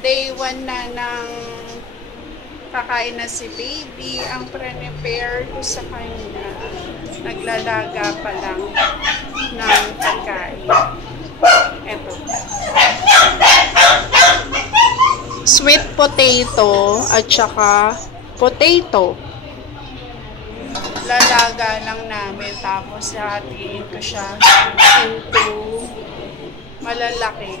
day 1 na ng kakain na si baby. Ang prepare ko sa kanya, naglalaga pa lang ng pagkain. Eto. Sweet potato at saka potato. Lalaga lang namin, tapos hatiin ko siya into malalaki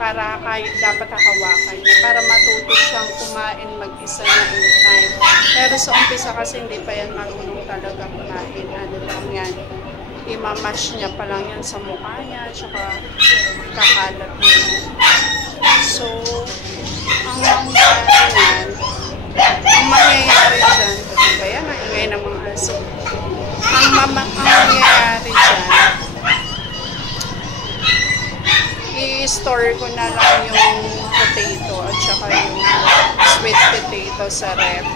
para kahit dapat hawakan niya, para matuto siyang kumain mag-isa na in time. Pero sa umpisa kasi hindi pa yan marunong talaga kumain. Ano lang yan, imamash niya pa lang yan sa mukha niya, tsaka kakalat niya. So, ang mangyayari dyan, kaya maingay ng mga aso. Ang mangyayari dyan, i-store ko na lang yung potato at saka yung sweet potato sa ref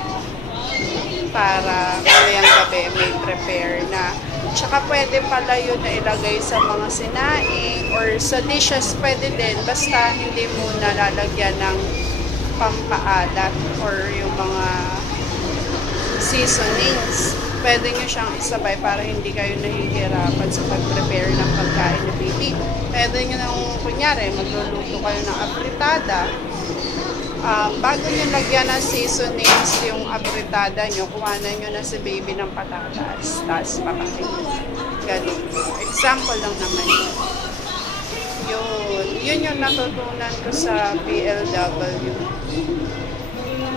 para mamayang gabi may prepare na. Tsaka pwede pala yun na ilagay sa mga sinaing or sa dishes, pwede din, basta hindi muna lalagyan ng pampaalat or yung mga seasonings. Pwede nyo siyang isabay para hindi kayo nahihirapan sa pag-prepare ng pagkain ng baby. Pwede nyo nang, kunyari, magluluto kayo ng apritada. Bago nyo lagyan ng seasonings yung apritada nyo, kuhanan nyo na si baby ng patatas. Tapos pakain. Ganun. Example lang naman yun. Yun yung natutunan ko sa PLW.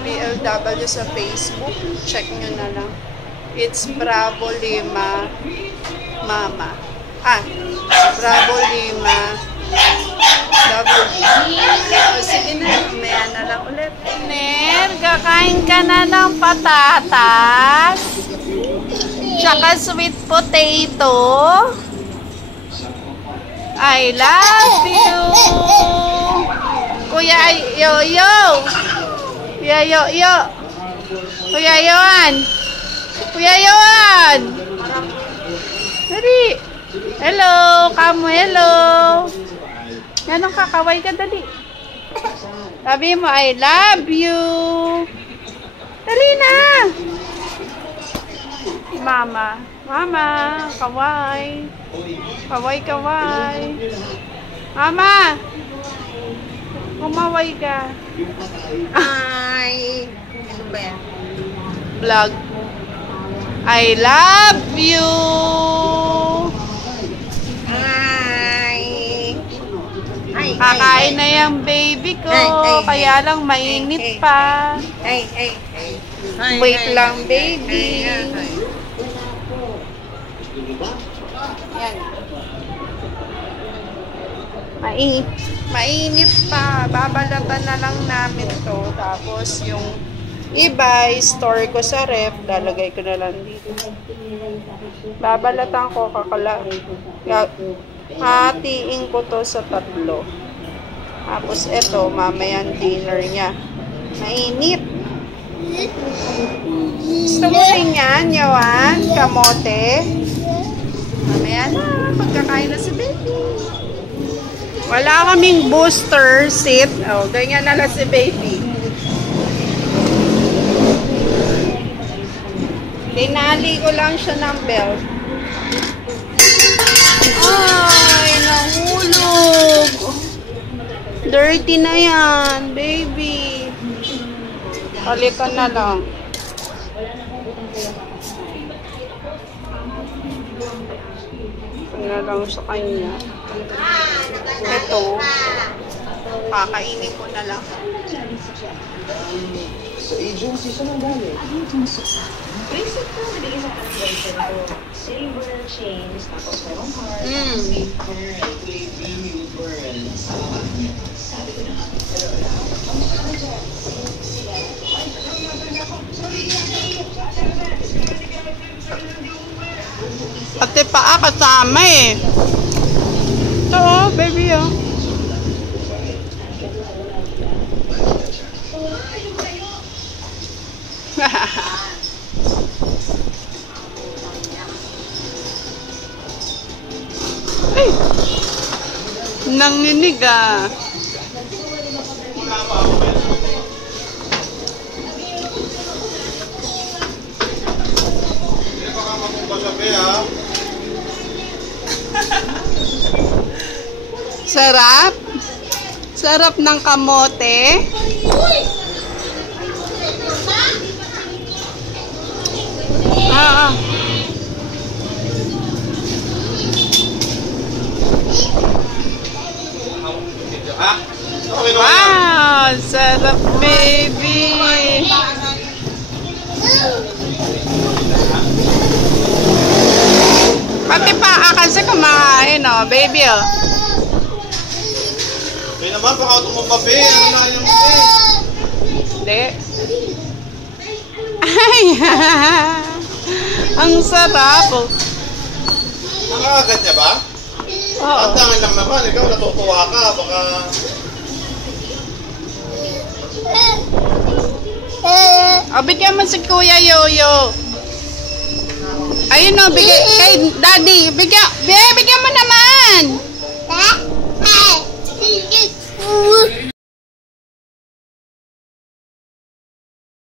PLW sa Facebook. Check nyo na lang. It's Bravo Lima Mama. Bravo Lima sige na, maya na lang ulit. Ner, kakain ka na ng patatas. Tsaka sweet potato. I love you. Kuya Yoyo. Kuya Yoyo. Kuya Yohan. Kuya Yohan. Dali. Hello. Kamu, hello. Ganong kakaway ka, dali. Sabi mo, I love you. Dali na. Mama. Mama. Kaway. Kaway, kaway. Mama. Kumaway ka. Ay. Vlog. I love you. Kakain na yung baby ko, kaya lang mainit pa. Wait lang, baby. Yan. Mainit pa. Babalatan na lang namin to. Tapos yung iba, store ko sa ref. Lalagay ko na lang dito. Babalatan ko, hatiin ko to sa 3. Tapos ito, mamayang dinner niya. Mainit. Gusto mo rin yan, Yawan? Kamote? Mamaya na, pagkakain na si baby. Wala kaming booster seat. Oh, ganyan na lang si baby. Tinali ko lang siya ng belt. Ay, nahulog. Dirty na yan, baby. Palitan na lang. Ito na lang sa kanya. Ito, kakainin ko na lang. Sa agency, saan ang galing? Basic po, nabigyan sa translation ko. Silver chains, tapos merong heart, sabi ko na nga. Pati paa kasama eh. Ito oh, baby oh. Ay! Nanginig ah. Sarap. Sarap ng kamote. Ah. Wow, sarap, baby. Pati pa kasi kumakain, oh, baby, oh. Kaya naman, baka tumababi. Ano na yung kasi? Hindi. Ay, ang sarap, oh. Nakakagat niya ba? Oo. Ang tangan lang naman, ikaw natutuwa ka, baka... O, bigyan mo si Kuya Yoyo. Ayun, o, bigay. Kay Daddy, bigyan.